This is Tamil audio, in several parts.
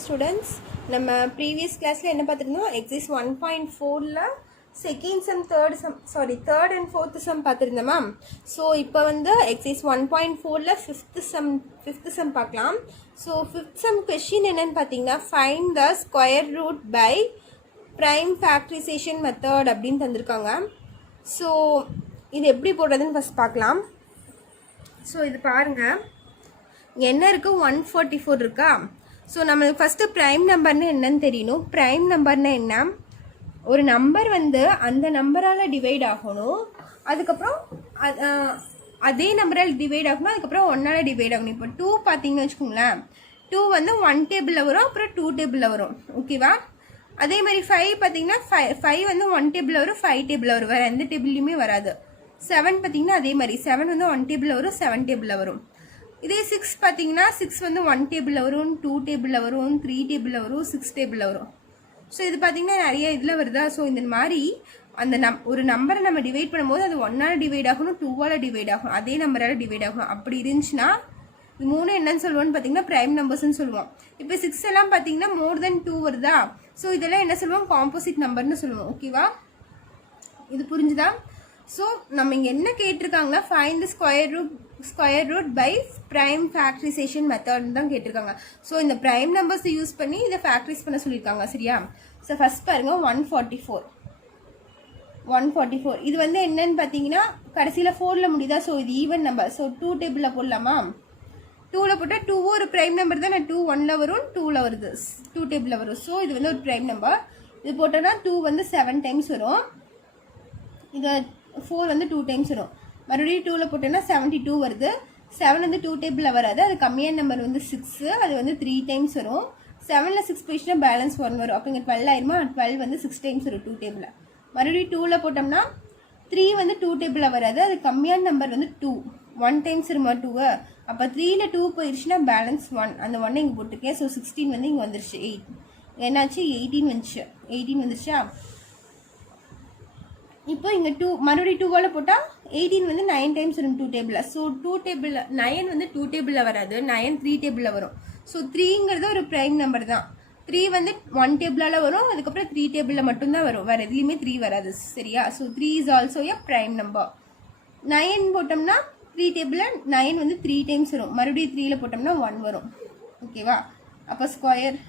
Students, நம்ம ப்ரீவியஸ் கிளாஸில் என்ன பார்த்துருந்தோம்? எக்ஸைஸ் 1.4ல் second sum third and fourth sum பார்த்துருந்தோமா? ஸோ இப்போ வந்து எக்ஸைஸ் 1.4ல் ஃபிஃப்த் சம் பார்க்கலாம். ஸோ ஃபிஃப்த் சம் கொஷின் என்னன்னு பார்த்தீங்கன்னா, find the square root by prime factorisation method அப்படின்னு தந்திருக்காங்க. ஸோ இது எப்படி போடுறதுன்னு ஃபஸ்ட் பார்க்கலாம். ஸோ இது பாருங்கள், என்ன இருக்குது, 144 இருக்கா? ஸோ நம்மளுக்கு ஃபஸ்ட்டு ப்ரைம் நம்பர்னு என்னன்னு தெரியணும். ப்ரைம் நம்பர்னா என்ன? ஒரு நம்பர் வந்து அந்த நம்பரால் டிவைட் ஆகணும், அதுக்கப்புறம் அதே நம்பரால் டிவைட் ஆகணும், அதுக்கப்புறம் 1ஆல் டிவைட் ஆகணும். இப்போ 2 பார்த்தீங்கன்னு வச்சுக்கோங்களேன், 2 வந்து 1 டேபிளில் வரும், அப்புறம் 2 டேபிளில் வரும். ஓகேவா? அதே மாதிரி 5 பார்த்தீங்கன்னா 5 வந்து 1 டேபிளில் வரும், 5 டேபிளில் வரும், வேறு எந்த டேபிள்லையுமே வராது. 7 பார்த்தீங்கன்னா அதே மாதிரி 7 வந்து 1 டேபிளில் வரும், 7 டேபிளில் வரும். இதே 6 பார்த்தீங்கன்னா 6 வந்து 1 டேபிளில் வரும், 2 டேபிளில் வரும், 3 டேபிளில் வரும், 6 டேபிளில் வரும். ஸோ இது பார்த்தீங்கன்னா நிறைய இதில் வருதா? ஸோ இந்த மாதிரி அந்த ஒரு நம்பரை நம்ம டிவைட் பண்ணும்போது அது 1ஆல் டிவைட் ஆகணும், 2ஆல் டிவைட் ஆகணும், அதே நம்பரால் டிவைட் ஆகணும். அப்படி இருந்துச்சுன்னா இது 3 என்னன்னு சொல்லுவோம்னு பார்த்தீங்கன்னா ப்ரைம் நம்பர்ஸ்ன்னு சொல்லுவோம். இப்போ 6 எல்லாம் பார்த்தீங்கன்னா மோர் தென் 2 வருதா? ஸோ இதெல்லாம் என்ன சொல்லுவோம்? காம்போசிட் நம்பர்னு சொல்லுவோம். ஓகேவா? இது புரிஞ்சுதா? ஸோ நம்ம இங்கே என்ன கேட்டிருக்காங்கன்னா, find the square root by prime factorisation மெத்தட்னு தான் கேட்டிருக்காங்க. ஸோ இந்த ப்ரைம் நம்பர்ஸ் யூஸ் பண்ணி இதை ஃபேக்டரைஸ் பண்ண சொல்லியிருக்காங்க. சரியா? ஸோ ஃபர்ஸ்ட் பாருங்க, 144 இது வந்து என்னன்னு பார்த்தீங்கன்னா கடைசியில் 4ல் முடியுதா? ஸோ இது ஈவன் நம்பர். ஸோ 2 டேபிளில் போடலாமா? 2ல் போட்டால் 2 ஒரு ப்ரைம் நம்பர் தான். 2 1ல் வரும், 2ல் வருது, 2 டேபிளில் வரும். ஸோ இது வந்து ஒரு ப்ரைம் நம்பர். இது போட்டோன்னா 2 வந்து 7 டைம்ஸ் வரும், இது 4 வந்து 2 டைம்ஸ் வரும். மறுபடியும் 2ல் போட்டோன்னா 72 வருது. 7 வந்து 2 டேபிளில் வராது, அது கம்மியான நம்பர் வந்து 6, அது வந்து 3 டைம்ஸ் வரும். 7ல் 6 போயிடுச்சுன்னா பேலன்ஸ் 1 வரும். அப்போ இங்கே 12 ஆயிருமா? 12 வந்து 6 டைம்ஸ் வரும் 2 டேபிளில். மறுபடியும் 2ல் போட்டோம்னா 3 வந்து 2 டேபிளில் வராது, அது கம்மியான நம்பர் வந்து 2, 1 டைம்ஸ் வருமா 2. அப்போ 3ல் 2 போயிடுச்சுன்னா பேலன்ஸ் 1, அந்த 1 இங்கே போட்டிருக்கேன். ஸோ 16 வந்து இங்கே வந்துருச்சு. 8 என்னாச்சு? 18 வந்துருச்சா? இப்போ இங்கே 2 மறுபடியும் 2ஆல் போட்டால் 18 வந்து 9 டைம்ஸ் வரும் 2 டேபிளில். ஸோ 2 டேபிளில் 9 வந்து 2 டேபிளில் வராது, 9 3 டேபிளில் வரும். ஸோ 3ங்கிறது ஒரு ப்ரைம் நம்பர் தான். 3 வந்து 1 டேபிளால் வரும், அதுக்கப்புறம் 3 டேபிளில் மட்டும்தான் வரும், வேறு எதுலேயுமே 3 வராது. சரியா? So 3 is also a prime number. 9 போட்டோம்னா 3 டேபிளில் 9 வந்து 3 டைம்ஸ் வரும், மறுபடியும் 3ல் போட்டோம்னா 1 வரும். ஓகேவா? அப்போ ஸ்கொயர்,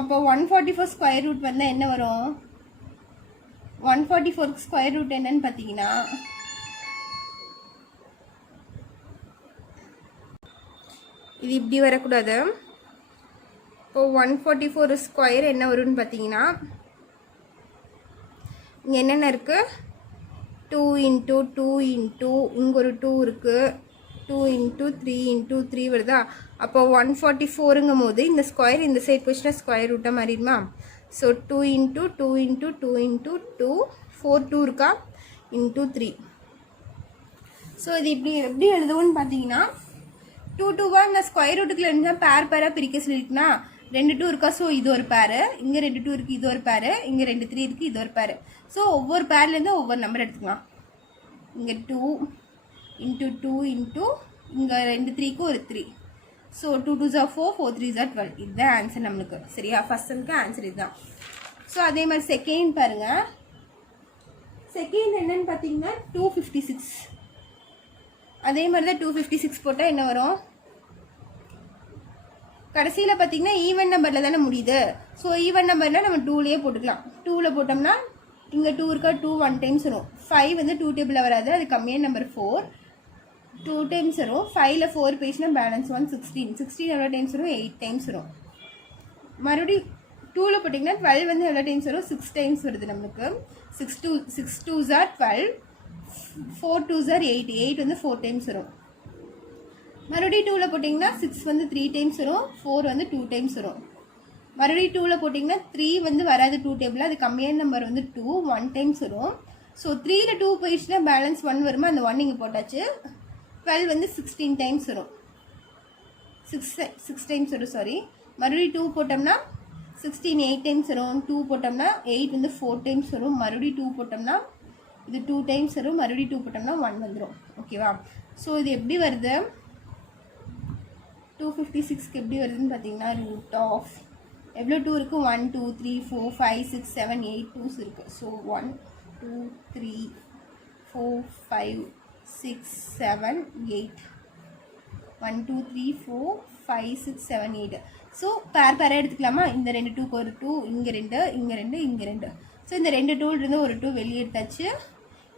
அப்போ 144 ஸ்கொயர் ரூட் வந்தால் என்ன வரும்? 144 ஸ்கொயர் ரூட் என்னன்னு பார்த்தீங்கன்னா, இது இப்படி வரக்கூடாது. இப்போ 144 ஸ்கொயர் என்ன வரும்னு பார்த்தீங்கன்னா, இங்கே என்னென்ன இருக்குது? 2 இன்ட்டு 2 இன்ட்டு இங்கே ஒரு 2 இருக்குது, 2 இன்ட்டு 3 இன்ட்டு 3 வருதா? அப்போ 144ங்கும் போது இந்த ஸ்கொயர் இந்த சைட் போச்சுன்னா ஸ்கொயர் ரூட்டாக மாறிடுமா? ஸோ 2 இன்ட்டு 2 இன்ட்டு 2 இன்ட்டு 2, 4 2 இருக்கா, இன்ட்டு 3. ஸோ இது இப்படி எப்படி எழுதுவோன்னு பார்த்தீங்கன்னா, 2 2 நான் ஸ்கொயர் ரூட்டுக்குள்ள இருந்தால் பேராக பிரிக்க சொல்லியிருக்குன்னா 2 2 இருக்கா? ஸோ இது ஒரு பேரு, இங்கே 2 2 இருக்குது, இது ஒரு பேரு, இங்கே 2 3 இருக்குது, இது ஒரு பேரு. ஸோ ஒவ்வொரு பேர்லேருந்து ஒவ்வொரு நம்பர் எடுத்துக்கலாம். இங்கே 2 இன்ட்டு 2 இன்ட்டு இங்கே 2 3க்கு ஒரு 3. So 2 2s are 4, 4 3s are 12. இதுதான் ஆன்சர் நம்மளுக்கு. சரியா? ஃபர்ஸ்ட் சம்க்கு ஆன்சர் இதுதான். ஸோ அதே மாதிரி செகண்ட் பாருங்கள். செகண்ட் என்னன்னு பார்த்தீங்கன்னா 256. அதே மாதிரி தான் 256 போட்டால் என்ன வரும்? கடைசியில் பார்த்தீங்கன்னா ஈவன் நம்பரில் தானே முடியுது. ஸோ ஈவன் நம்பர்னால் நம்ம 2லேயே போட்டுக்கலாம். 2ல் போட்டோம்னா இங்கே 2 இருக்கா, 2 1 டைம்ஸ் வரும். 5 வந்து 2 டேபிளில் வராது, அது கம்மியான நம்பர் 4, 2 டைம்ஸ் வரும். 5ல் 4 பேஜ்னா பேலன்ஸ் 1, 16 எவ்வளோ டைம்ஸ் வரும்? 8 டைம்ஸ் வரும். மறுபடியும் 2ல் போட்டிங்கன்னா 12 வந்து எவ்வளோ டைம்ஸ் வரும்? 6 டைம்ஸ் வருது நம்மளுக்கு. 6 2s are 12, 4 2s are 8, 8 வந்து 4 டைம்ஸ் வரும். மறுபடியும் 2ல் போட்டிங்கன்னா 6 வந்து 3 டைம்ஸ் வரும், 4 வந்து 2 டைம்ஸ் வரும். மறுபடியும் 2ல் போட்டிங்கன்னா 3 வந்து வராது 2 டேபிளில், அது கம்மியான நம்பர் வந்து 2, 1 டைம்ஸ் வரும். ஸோ 3ல் 2 போயிடுச்சுன்னா பேலன்ஸ் 1 வருமா? அந்த 1 இங்கே போட்டாச்சு. 12 வந்து 16 டைம்ஸ் வரும், 6 டைம்ஸ் வரும், சாரி. மறுபடியும் 2 போட்டோம்னா 16 8 டைம்ஸ் வரும். 2 போட்டோம்னா 8 வந்து 4 டைம்ஸ் வரும். மறுபடியும் 2 போட்டோம்னா இது 2 டைம்ஸ் வரும். மறுபடியும் 2 போட்டோம்னா 1 வந்துடும். ஓகேவா? ஸோ இது எப்படி வருது? 256க்கு எப்படி வருதுன்னு பார்த்தீங்கன்னா ரூட் ஆஃப் எவ்வளோ 2 இருக்குது 1 2 3 4 5 6 7 8 2s இருக்குது. ஸோ 1 2 3 4 5 6 7 8 1 2 3 4 5 6 7 8. ஸோ பேராக எடுத்துக்கலாமா? இந்த 2 2க்கு ஒரு 2, இங்கே 2 இங்கே 2 இங்கே 2. ஸோ இந்த 2 டூலிருந்து ஒரு 2 வெளியே எடுத்தாச்சு,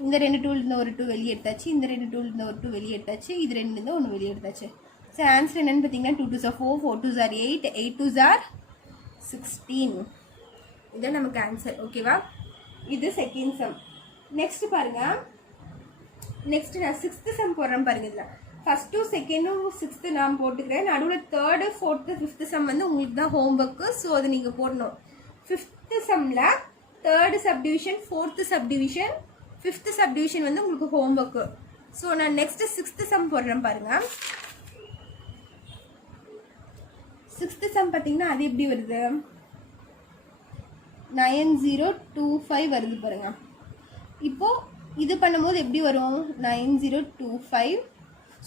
இந்த 2 டூலிருந்து ஒரு 2 வெளியே எடுத்தாச்சு, இந்த 2 டூலிருந்து ஒரு 2 வெளியே எடுத்தாச்சு, இது 2லேருந்து ஒன்று வெளியே எடுத்தாச்சு. ஸோ ஆன்சர் என்னென்னு பார்த்தீங்கன்னா 2 2s are 4, 4 2s are 8, 8 2s are 16. இதுதான் நமக்கு ஆன்சர். ஓகேவா? இது செகண்ட் சம். நெக்ஸ்ட் பாருங்க. நெக்ஸ்ட் நான் 6th சம் போடுறேன் பாருங்க. இதில் ஃபஸ்ட்டு செகண்டும் 6th நான் போட்டுக்கிறேன். நடுவில் 3rd 4th 5th சம் வந்து உங்களுக்கு தான் ஹோம் ஒர்க்கு. ஸோ அது நீங்கள் போடணும். 5th சம்மில் 3rd subdivision, 4th subdivision, 5th subdivision வந்து உங்களுக்கு ஹோம் ஒர்க்கு. ஸோ நான் நெக்ஸ்ட் 6th சம் போடுறேன் பாருங்க. 6th சம் பார்த்தீங்கன்னா அது எப்படி வருது? 9025 வருது பாருங்க. இப்போ இது பண்ணும்போது எப்படி வரும்? 9025.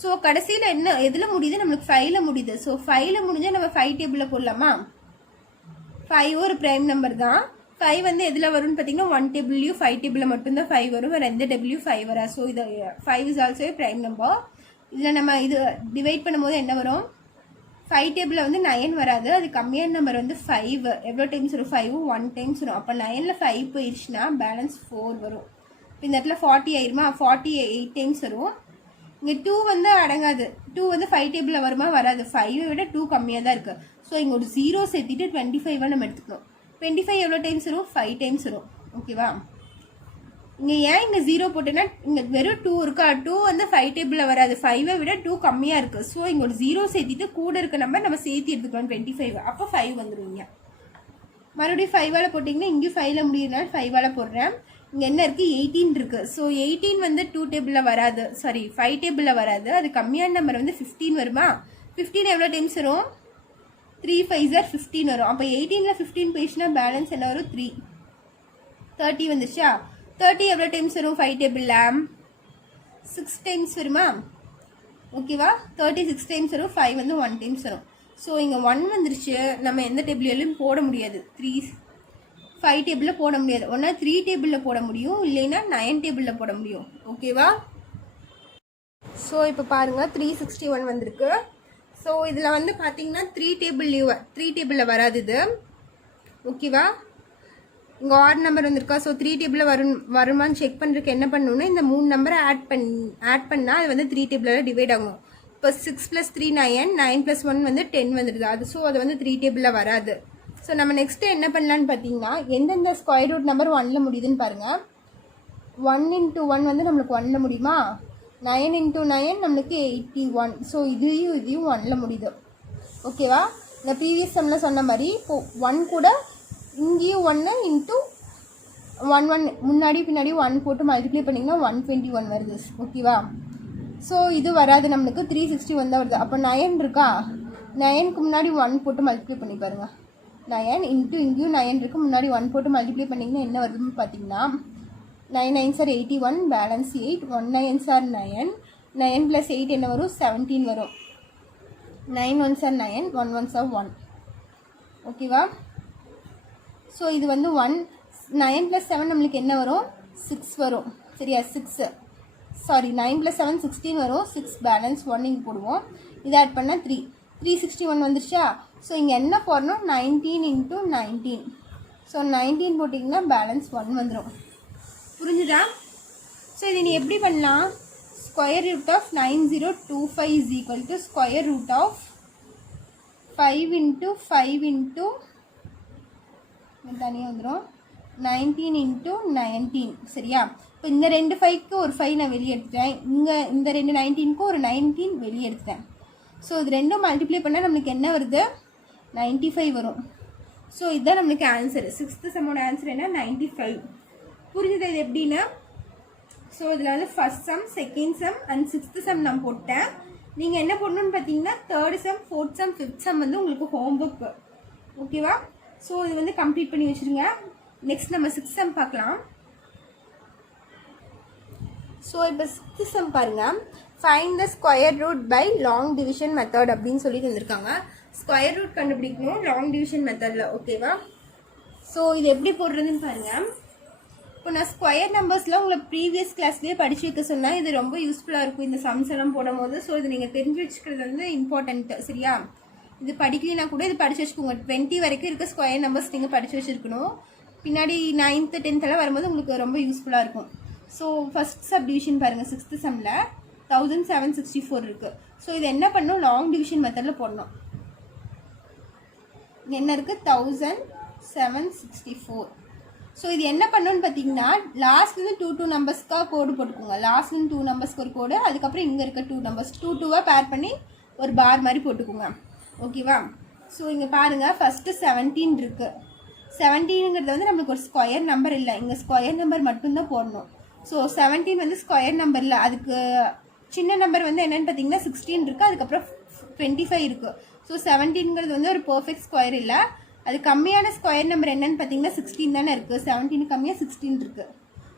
ஸோ கடைசியில் என்ன எதில் முடியுது? நம்மளுக்கு 5ல் முடியுது. ஸோ 5ல் முடிஞ்சால் நம்ம 5 டேபிளில் போடலாமா? 5 ஒரு ப்ரைம் நம்பர் தான். 5 வந்து எதில் வரும்னு பார்த்தீங்கன்னா 1 டேபிள்லையும் 5 டேபிளில் மட்டும்தான் 5 வரும், வேறு எந்த டேபிள்லையும் 5 வரா. ஸோ இது 5 இஸ் ஆல்சோ ப்ரைம் நம்பர். இதில் நம்ம இது டிவைட் பண்ணும்போது என்ன வரும்? 5 டேபிளில் வந்து 9 வராது, அது கம்மியான நம்பர் வந்து 5. எவ்வளோ டைம்ஸ் வரும்? 5 1 டைம்ஸ் வரும். அப்போ 9ல் 5 போயிடுச்சுன்னா பேலன்ஸ் 4 வரும். இப்போ இந்த இடத்துல 40 ஆயிருமா? 48 டைம்ஸ் வரும். இங்கே 2 வந்து அடங்காது. 2 வந்து 5 டேபிளில் வருமா? வராது. 5ஐ விட 2 கம்மியாக தான் இருக்குது. ஸோ இங்கே ஒரு 0 சேர்த்திட்டு 25 நம்ம எடுத்துக்கணும். 25 எவ்வளோ டைம்ஸ் வரும்? 5 டைம்ஸ் வரும். ஓகேவா? இங்கே ஏன் இங்கே 0 போட்டேன்னா இங்கே வெறும் 2 இருக்கா? 2 வந்து 5 டேபிளில் வராது. 5ஐ விட 2 கம்மியாக இருக்குது. ஸோ இங்கே ஒரு 0 சேர்த்திட்டு கூட இருக்க நம்பர் நம்ம சேர்த்து எடுத்துக்கலாம் 25. அப்போ 5 வந்துடுவீங்க. மறுபடியும் 5ஆல் போட்டிங்கன்னா இங்கேயும் 5ல் முடியுதுனால 5ஆல் போடுறேன். இங்கே என்ன இருக்குது? 18 இருக்குது. ஸோ 18 வந்து 2 டேபிளில் வராது, சாரி 5 டேபிளில் வராது. அது கம்மியான நம்பர் வந்து 15 வருமா? 15 எவ்வளோ டைம்ஸ் வரும்? 3 5s are 15 வரும். அப்போ 18ல் 15 போயிடுச்சுன்னா பேலன்ஸ் என்ன வரும்? 3. 30 வந்துச்சா? 30 எவ்வளோ டைம்ஸ் வரும்? 5 டேபிளில் 6 டைம்ஸ் வருமா? ஓகேவா? 30 6 டைம்ஸ் வரும். 5 வந்து 1 டைம்ஸ் வரும். ஸோ இங்கே 1 வந்துருச்சு. நம்ம எந்த டேபிள்லையும் போட முடியாது. 5 டேபிளில் போட முடியாது. ஒன்றா 3 டேபிளில் போட முடியும், இல்லைன்னா 9 டேபிளில் போட முடியும். ஓகேவா? ஸோ இப்போ பாருங்கள் 361 வந்திருக்கு. ஸோ இதில் வந்து பார்த்தீங்கன்னா 3 டேபிளில் வராது இது. ஓகேவா? இங்கே ஆட் நம்பர் வந்திருக்கா? ஸோ 3 டேபிளில் வருமானு செக் பண்ணுறதுக்கு என்ன பண்ணணுன்னா இந்த 3 நம்பரை ஆட் பண்ணால் அது வந்து 3 டேபிளில் டிவைட் ஆகணும். இப்போ 6 + 3 9, 9 + 1 வந்து 10 வந்துடுது. அது ஸோ அது வந்து 3 டேபிளில் வராது. ஸோ நம்ம நெக்ஸ்ட்டு என்ன பண்ணலான்னு பார்த்தீங்கன்னா எந்தெந்த ஸ்கொயர் ரூட் நம்பர் 1ல் முடியுதுன்னு பாருங்கள். 1 × 1 வந்து நம்மளுக்கு 1ல் முடியுமா? 9 × 9 நம்மளுக்கு 81. ஸோ இதையும் 1ல் முடியுது. ஓகேவா? இந்த ப்ரீவியஸ் சம்மில் சொன்ன மாதிரி இப்போ 1 கூட இங்கேயும் 1 × 1 1 முன்னாடி பின்னாடி 1 போட்டு மல்டிப்ளை பண்ணிங்கன்னா 121 வருது. ஓகேவா? ஸோ இது வராது, நம்மளுக்கு 361 தான் வருது. அப்போ 9 இருக்கா? 9க்கு முன்னாடி 1 போட்டு மல்டிப்ளை பண்ணி பாருங்கள். 9 × இங்கேயும் 9 இருக்குது, முன்னாடி 1 போட்டு மல்டிப்ளை பண்ணிங்கன்னா என்ன வருதுன்னு பார்த்தீங்கன்னா 9 9s are 81, balance 8, 1 9s are 9, 9 + 8 என்ன வரும்? 17 வரும். 9 1s are 9, 1 1s are 1. ஓகேவா? ஸோ இது வந்து 1 9 + 7 நம்மளுக்கு என்ன வரும்? 6 வரும். சரியா? 6 சாரி 9 + 7 16 வரும். 6 பேலன்ஸ் 1 இங்கே போடுவோம். இதை ஆட் பண்ணால் 361 வந்துருச்சா? ஸோ இங்கே என்ன போடணும்? 19 × 19. ஸோ 19 போட்டிங்கன்னா பேலன்ஸ் 1 வந்துடும். புரிஞ்சுதா? ஸோ இது நீ எப்படி பண்ணலாம்? Square root of 9025 is equal to square root of 5 × 5 × தனியாக வந்துடும் 19 × 19. சரியா? இப்போ இந்த 2 5க்கு ஒரு 5 நான் வெளியே எடுத்துட்டேன். இங்கே இந்த 2 19க்கு ஒரு 19 வெளியே எடுத்துட்டேன். ஸோ இது ரெண்டும் மல்டிப்ளை பண்ணால் நம்மளுக்கு என்ன வருது? 95 வரும். ஸோ இதுதான் நம்மளுக்கு ஆன்சர். 6th சம்மோட ஆன்சர் என்ன? 95. புரிஞ்சுது இது எப்படின்னா? ஸோ இதில் வந்து first sum, second sum and 6th sum நான் போட்டேன். நீங்கள் என்ன பண்ணணும்னு பார்த்தீங்கன்னா 3rd some, 4th some, 5th some வந்து உங்களுக்கு ஹோம் ஒர்க். ஓகேவா? ஸோ இது வந்து கம்ப்ளீட் பண்ணி வச்சுருங்க. நெக்ஸ்ட் நம்ம 6th சம் பார்க்கலாம். ஸோ இப்போ 6th சம் பாருங்கள். Find the square root by long division method அப்படின்னு சொல்லி தந்திருக்காங்க. ஸ்கொயர் ரூட் கண்டுபிடிக்கணும் லாங் டிவிஷன் மெத்தடில். ஓகேவா? ஸோ இது எப்படி போடுறதுன்னு பாருங்கள். இப்போ நான் ஸ்கொயர் நம்பர்ஸ்லாம் உங்களை ப்ரீவியஸ் கிளாஸ்லேயே படித்து வைக்க சொன்னால் இது ரொம்ப யூஸ்ஃபுல்லாக இருக்கும் இந்த சம்ஸ் எல்லாம் போடும் போது. ஸோ இது நீங்கள் தெரிஞ்சு வச்சுக்கிறது வந்து இம்பார்ட்டன்ட்டு. சரியா? இது படிக்கலைன்னா கூட இது படித்து வச்சுக்கோங்க. 20 வரைக்கும் இருக்க ஸ்கொயர் நம்பர்ஸ் நீங்கள் படித்து வச்சுருக்கணும். பின்னாடி 9th 10th எல்லாம் வரும்போது உங்களுக்கு ரொம்ப யூஸ்ஃபுல்லாக இருக்கும். ஸோ ஃபஸ்ட் சப்டிவிஷன் பாருங்கள். 6th சம்மில் 1764 இருக்குது. ஸோ இது என்ன பண்ணணும்? லாங் டிவிஷன் மெத்தடில் போடணும். என்ன இருக்குது? 1764. ஸோ இது என்ன பண்ணணும்னு பார்த்தீங்கன்னா லாஸ்ட்லேருந்து 2 நம்பர்ஸ்க்காக கோடு போட்டுக்கோங்க. லாஸ்ட்லேருந்து 2 நம்பர்ஸ்க்கு ஒரு கோடு, அதுக்கப்புறம் இங்கே இருக்க 2 நம்பர்ஸ் 2 பேர் பண்ணி ஒரு பார் மாதிரி போட்டுக்கோங்க. ஓகேவா? ஸோ இங்கே பாருங்கள், ஃபஸ்ட்டு 17 இருக்குது. 17ங்கிறது வந்து நம்மளுக்கு ஒரு ஸ்கொயர் நம்பர் இல்லை, இங்கே ஸ்கொயர் நம்பர் மட்டும்தான் போடணும். ஸோ 17 வந்து ஸ்கொயர் நம்பர் இல்லை, அதுக்கு சின்ன நம்பர் வந்து என்னென்னு பார்த்தீங்கன்னா 16 இருக்குது, அதுக்கப்புறம் 25 இருக்குது. ஸோ 17ங்கிறது வந்து ஒரு பர்ஃபெக்ட் ஸ்கொயர் இல்லை. அது கம்மியான ஸ்கொயர் நம்பர் என்னன்னு பார்த்தீங்கன்னா 16 தானே இருக்குது. 17 கம்மியாக 16 இருக்குது.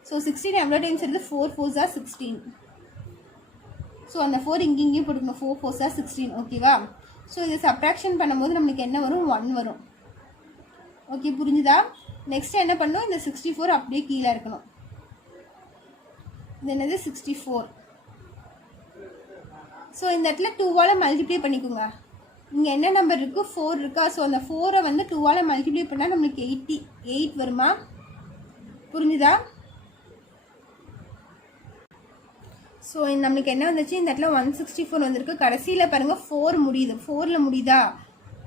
ஸோ 16 எவ்வளோ டைம்ஸ் இருக்குது? 4 4s are 16. ஸோ அந்த 4 இங்கேயும் போட்டுக்கணும். 4 4s are 16. ஓகேவா? ஸோ இது சப்ராக்ஷன் பண்ணும்போது நம்மளுக்கு என்ன வரும்? 1 வரும். ஓகே, புரிஞ்சுதா? நெக்ஸ்ட் என்ன பண்ணணும்? இந்த 64 அப்படியே கீழே இருக்கணும். இது என்னது? 64. ஸோ இந்த இடத்துல 2ஆல் மல்டிப்ளை பண்ணிக்கோங்க. இங்கே என்ன நம்பர் இருக்குது? 4 இருக்கா? ஸோ அந்த 4ஐ வந்து 2ஆல் மல்டிப்ளை பண்ணால் நம்மளுக்கு 88 வருமா? புரிஞ்சுதா? ஸோ நம்மளுக்கு என்ன வந்துச்சு? இந்த இடத்துல 164 வந்திருக்கு. கடைசியில் பாருங்கள் 4 முடியுது. 4ல் முடியுதா?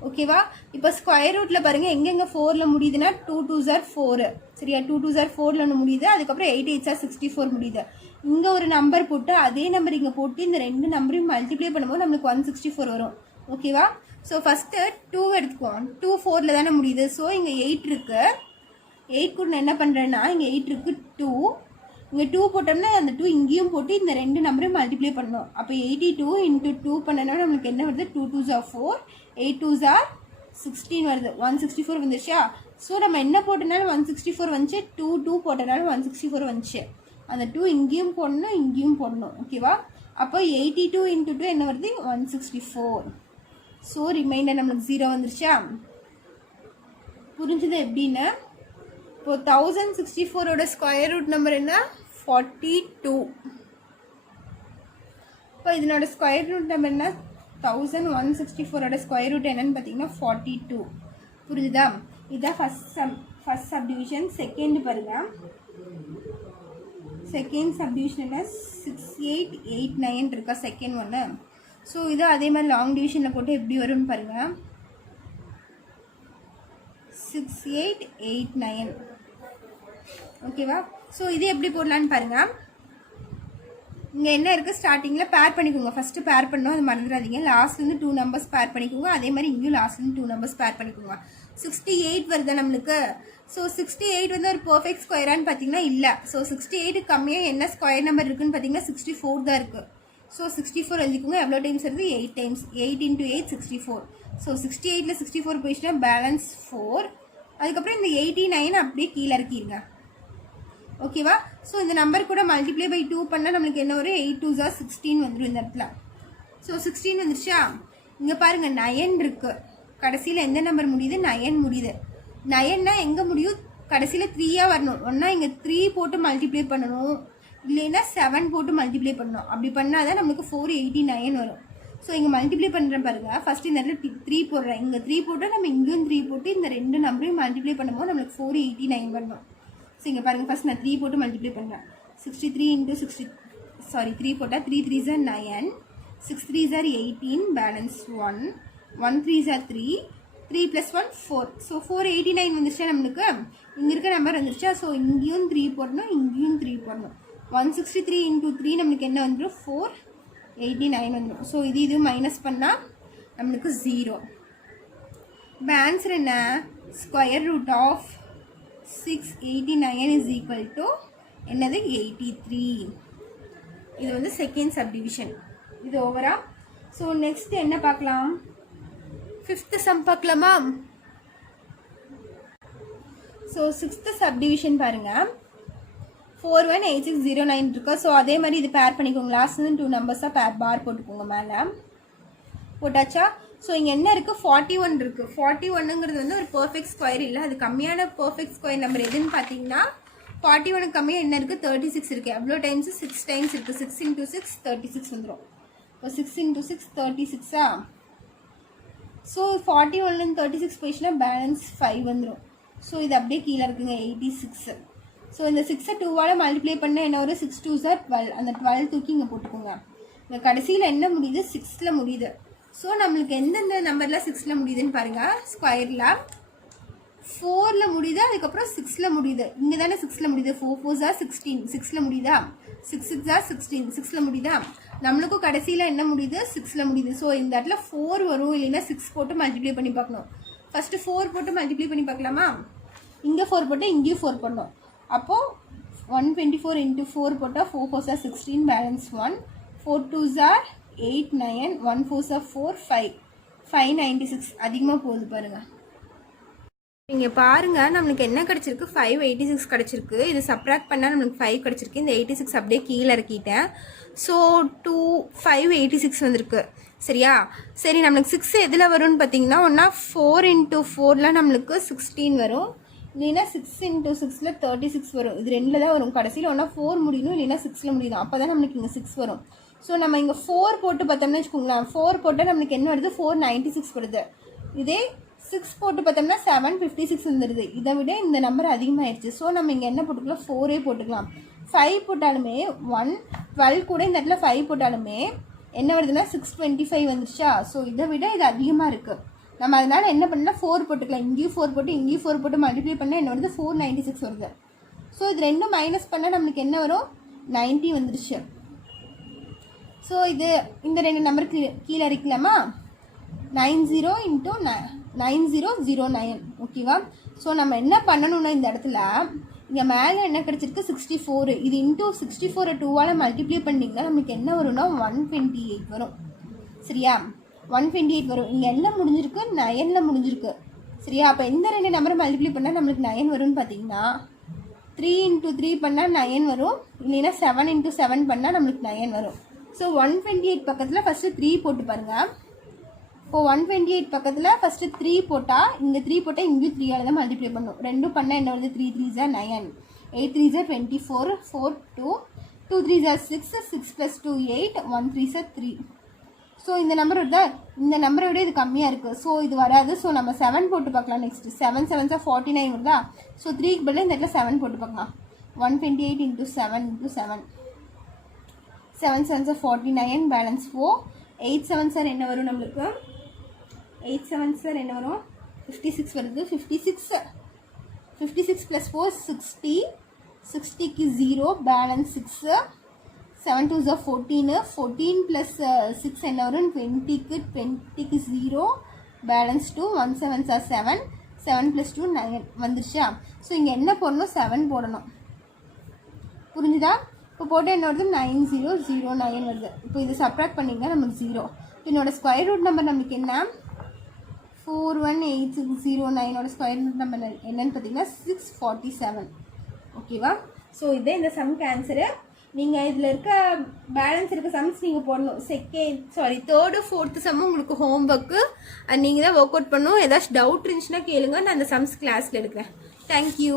ஓகேவா? இப்போ ஸ்கொயர் ரூட்டில் பாருங்கள் எங்கெங்கே 4ல் முடியுதுன்னா 2 2s are 4. சரியா? 2 2s are 4ல் ஒன்று முடியுது, அதுக்கப்புறம் 8 8s are 64 முடியுது. இங்கே ஒரு நம்பர் போட்டு அதே நம்பர் இங்கே போட்டு இந்த 2 நம்பரையும் மல்டிப்ளை பண்ணும்போது நம்மளுக்கு 164 வரும். ஓகேவா? ஸோ ஃபஸ்ட்டு 2 எடுத்துக்குவோம். 2 4ல் தானே முடியுது. ஸோ இங்கே 8 இருக்குது. 8 கூட நான் என்ன பண்ணுறேன்னா இங்கே 8 இருக்குது, 2 இங்கே 2 போட்டோம்னா அந்த 2 இங்கேயும் போட்டு இந்த 2 நம்பரையும் மல்டிப்ளை பண்ணணும். அப்போ 82 × 2 பண்ணனா நம்மளுக்கு என்ன வருது? 2 2s are 4, 8 2s are 16 வருது. 164 வந்துருச்சா? ஸோ நம்ம என்ன போட்டனாலும் 164 வந்துச்சு, 2 2 போட்டனாலும் 164 வந்துச்சு. அந்த 2 இங்கேயும் போடணும், இங்கேயும் போடணும். ஓகேவா? அப்போ 82 × 2 என்ன வருது? 164. ஸோ ரிமைண்டர் நம்மளுக்கு 0 வந்துருச்சா? புரிஞ்சுது எப்படின்னு? இப்போ 1064ஓட ஸ்கொயர் ரூட் நம்பர் என்ன? 42. இப்போ இதனோட ஸ்கொயர் ரூட் நம்பர் என்ன? 1164ஓட ஸ்கொயர் ரூட் என்னன்னு பார்த்தீங்கன்னா 42. புரிஞ்சுதா? இதுதான் ஃபஸ்ட் சப்டிவிஷன். செகண்ட் பாருங்க. செகண்ட் சப்டிவிஷன் என்ன? 6889 இருக்கா செகண்ட் ஒன்று. ஸோ இது அதே மாதிரி லாங் டிவிஷனில் போட்டு எப்படி வரும்னு பாருங்கள். 6889. ஓகேவா? ஸோ இது எப்படி போடலான்னு பாருங்கள். இங்கே என்ன இருக்குது? ஸ்டார்டிங்கில் பேர் பண்ணிக்கோங்க. ஃபஸ்ட்டு பேர் பண்ணணும், அது மறந்துடாதீங்க. லாஸ்ட்லேருந்து 2 நம்பர்ஸ் பேர் பண்ணிக்கோங்க. அதே மாதிரி இங்கேயும் லாஸ்ட்லேருந்து 2 நம்பர்ஸ் பேர் பண்ணிக்கோங்க. 68 வருதா நம்மளுக்கு? ஸோ 68 வந்து ஒரு பர்ஃபெக்ட் ஸ்கொயரான்னு பார்த்தீங்கன்னா இல்லை. ஸோ 68 கம்மியாக என்ன ஸ்கொயர் நம்பர் இருக்குதுன்னு பார்த்தீங்கன்னா 64 தான் இருக்குது. ஸோ 64 எழுதிக்கோங்க. எவ்வளோ டைம்ஸ் வருது? 8 டைம்ஸ். 8 × 8 64. ஸோ 68ல் 64 போயிடுச்சுன்னா பேலன்ஸ் 4. அதுக்கப்புறம் இந்த 89 அப்படியே கீழே இறக்கிடுங்க. ஓகேவா? ஸோ இந்த நம்பர் கூட மல்டிப்ளை பை 2 பண்ணால் நம்மளுக்கு என்ன வரும்? 8 2s are 16 வந்துடும் இந்த இடத்துல. ஸோ 16 வந்துருச்சா? இங்கே பாருங்கள் 9 இருக்குது. கடைசியில் எந்த நம்பர் முடியுது? 9 முடியுது. 9னா எங்கே முடியும்? கடைசியில் 3ஆக வரணும். ஒன்றா இங்கே 3 போட்டு மல்டிப்ளை பண்ணணும், இல்லைன்னா 7 போட்டு மல்டிப்ளை பண்ணணும். அப்படி பண்ணால் தான் நம்மளுக்கு 489 வரும். ஸோ இங்கே மல்டிப்ளை பண்ணுறேன் பாருங்கள். ஃபஸ்ட்டு இந்த இடத்துல 3 போடுறேன். இங்கே 3 போட்டால் நம்ம இங்கேயும் 3 போட்டு இந்த 2 நம்பரையும் மல்டிப்ளை பண்ணும்போது நம்மளுக்கு 489 வரணும். ஸோ இங்கே பாருங்கள், ஃபஸ்ட் நான் 3 போட்டு மல்டிப்ளை பண்ணுறேன். 63 × 60 3 போட்டால் 3 3s are 9, 6 3s are 18, balance 1, 1 3s are 3, 3 + 1 4. So 489 வந்துருச்சா நம்மளுக்கு? இங்கே இருக்க நம்பர் வந்துருச்சா? ஸோ இங்கேயும் 3 போடணும், இங்கேயும் 3 போடணும். 163 × 3 நம்மளுக்கு என்ன வந்துடும்? 489 வந்துடும். ஸோ இது மைனஸ் பண்ணால் நம்மளுக்கு 0. இப்போ ஆன்சர் என்ன? Square root of 689 is equal to என்னது? 83. இது வந்து செகண்ட் சப்டிவிஷன். இது ஓவரா? ஸோ நெக்ஸ்ட் என்ன பார்க்கலாம்? 5th சம் பார்க்கலாமா? ஸோ 6th சப்டிவிஷன் பாருங்கள். 418609 இருக்கு. ஸோ அதே மாதிரி இது பேர் பண்ணிக்கோங்க. லாஸ்ட் 2 நம்பர்ஸாக பேர் பார் போட்டுக்கோங்க மேலே. போட்டாச்சா? ஸோ இங்கே என்ன இருக்குது, 41 இருக்குது. 41ங்கிறது வந்து ஒரு பர்ஃபெக்ட் ஸ்கொயர் இல்லை, அது கம்மியான பர்ஃபெக்ட் ஸ்கொயர் நம்பர் எதுன்னு பார்த்தீங்கன்னா 41 கம்மியாக என்ன இருக்குது, 36 இருக்குது. எவ்வளோ டைம்ஸு 6 டைம்ஸ் இருக்குது. 6 × 6 36 வந்துடும். இப்போ 6 × 6 36ஆ? ஸோ 41 36 போயிடுச்சுன்னா பேலன்ஸ் 5 வந்துடும். ஸோ இது அப்படியே கீழே இருக்குங்க 86. ஸோ இந்த 6 2ஆல் மல்டிப்ளை பண்ணால் என்ன ஒரு 6 2s 12. அந்த 12 தூக்கி இங்கே போட்டுக்கோங்க. இந்த கடைசியில் என்ன முடியுது, 6ல் முடியுது. ஸோ நம்மளுக்கு எந்தெந்த நம்பரில் 6ல் முடியுதுன்னு பாருங்கள். ஸ்கொயரில் 4ல் முடியுது, அதுக்கப்புறம் 6ல் முடியுது. இங்கே தானே 6ல் முடியுது. 4 4s 16, 6ல் முடியுதா? 6 6 16, 6ல் முடியுதா? நம்மளுக்கும் கடைசியில் என்ன முடியுது, 6ல் முடியுது. ஸோ இந்த இடத்துல 4 வரும், இல்லைன்னா 6 போட்டு மல்டிப்ளை பண்ணி பார்க்கணும். ஃபஸ்ட்டு 4 போட்டு மல்டிப்ளை பண்ணி பார்க்கலாமா? இங்கே 4 போட்டு இங்கேயும் 4 பண்ணணும். அப்போது 124 × 4 போட்டால் 4 4s 16, பேலன்ஸ் 1. 4 2s 8 9, 1 4s 4 5, 596. அதிகமாக போகுது பாருங்கள். நீங்கள் பாருங்கள், நம்மளுக்கு என்ன கிடச்சிருக்கு, 586 கிடச்சிருக்கு. இது சப்ராக்ட் பண்ணால் நம்மளுக்கு 5 கிடச்சிருக்கு. இந்த 86 அப்படியே கீழே இறக்கிட்டேன். ஸோ 586 வந்திருக்கு. சரியா? சரி, நம்மளுக்கு 6 எதில் வரும்னு பார்த்தீங்கன்னா, ஒன்றா 4 × 4ல் நம்மளுக்கு 16 வரும், இல்லைன்னா 6 × 6ல் 36 வரும். இது 2ல் தான் வரும். கடைசியில் ஒன்றா 4 முடியணும், இல்லைன்னா 6ல் முடியணும். அப்போ தான் நம்மளுக்கு இங்கே 6 வரும். ஸோ நம்ம இங்கே 4 போட்டு பார்த்தோம்னா வச்சுக்கோங்களேன், 4 போட்டால் நம்மளுக்கு என்ன வருது, 496 வருது. இதே 6 போட்டு பார்த்தோம்னா 756 வந்துடுது. இதை விட இந்த நம்பர் அதிகமாகிடுச்சு. ஸோ நம்ம இங்கே என்ன போட்டுக்கலாம், 4 போட்டுக்கலாம். 5 போட்டாலுமே 1 12 கூட இந்த இடத்துல 5 போட்டாலுமே என்ன வருதுன்னா 625 வந்துருச்சா? ஸோ இதை விட இது அதிகமாக இருக்குது. நம்ம அதனால் என்ன பண்ணலாம், 4 போட்டுக்கலாம். இங்கேயும் 4 போட்டு இங்கேயும் 4 போட்டு மல்டிப்ளை பண்ணால் என்ன வருது, 496 வருது. ஸோ இது ரெண்டும் மைனஸ் பண்ணால் நம்மளுக்கு என்ன வரும், 90 வந்துருச்சு. ஸோ இது இந்த 2 நம்பருக்கு கீழே இருக்கலாமா? 90 × 9009. ஓகேவா? ஸோ நம்ம என்ன பண்ணணும்னா, இந்த இடத்துல இங்கே மேலே என்ன கிடச்சிருக்கு, 64. இது இன்ட்டு 64 2ஆல் மல்டிப்ளை பண்ணிங்கன்னா நம்மளுக்கு என்ன வரும்னா 128 வரும். சரியா? 128 வரும். இங்கே என்ன முடிஞ்சிருக்கு, 9ல் முடிஞ்சிருக்கு. சரியா? அப்போ இந்த 2 நம்பரை மல்டிப்ளை பண்ணால் நம்மளுக்கு 9 வரும்னு பார்த்தீங்கன்னா 3 × 3 பண்ணால் 9 வரும், இல்லைன்னா 7 × 7 பண்ணால் நம்மளுக்கு 9 வரும். ஸோ 128 பக்கத்தில் ஃபஸ்ட்டு 3 போட்டு பாருங்கள். இப்போது 128 பக்கத்தில் ஃபஸ்ட்டு 3 போட்டால், இங்கே 3 போட்டால் இங்கேயும் 3ஆல் தான் மல்டிப்ளை பண்ணும். ரெண்டும் பண்ணால் என்ன வருது, 3 3s 9, 8 3s 24, 4 2, 2 3s 6, 6 + 2 8, 1 3s 3. So இந்த நம்பர் வருதா, இந்த நம்பரை விட இது கம்மியாக இருக்குது. ஸோ இது வராது. ஸோ நம்ம 7 போட்டு பார்க்கலாம். நெக்ஸ்ட்டு 7 7s 49 வருதா? ஸோ 3க்கு பதிலாக இந்த இடத்துல 7 போட்டு பார்க்கலாம். 128 × 7 × 7, 7 7s 49, பேலன்ஸ் 4. 8 7s என்ன வரும் நம்மளுக்கு, 8 7s என்ன வரும், 56 வருது. 56 + 4 60, 60க்கு 0, பேலன்ஸ் 6. 7 2s 14, 14 + 6 என்ன வரும், 20க்கு 0, பேலன்ஸ் 2. 1 7s 7, 7 + 2 9 வந்துருச்சா? ஸோ இங்கே என்ன போடணும், 7 போடணும். புரிஞ்சுதா? இப்போ போட்டு என்ன வருது, 9009 வருது. இப்போ இது சப்ராக்ட் பண்ணிங்கன்னா நமக்கு 0. என்னோட ஸ்கொயர் ரூட் நம்பர் நமக்கு என்ன, 418609 ஸ்கொயர் ரூட் நம்பர் என்னன்னு பார்த்தீங்கன்னா 647. ஓகேவா? ஸோ இதே இந்த சம்க்கு ஆன்சரு. நீங்கள் இதில் இருக்க பேலன்ஸ் இருக்க சம்ஸ் நீங்கள் போடணும். தேர்டு ஃபோர்த்து சம்மும் உங்களுக்கு ஹோம் ஒர்க்கு, நீங்கள் தான் ஒர்க் அவுட் பண்ணணும். ஏதாச்சும் டவுட் இருந்துச்சுன்னா கேளுங்க, நான் அந்த சம்ஸ் கிளாஸில் எடுக்கிறேன். தேங்க்யூ.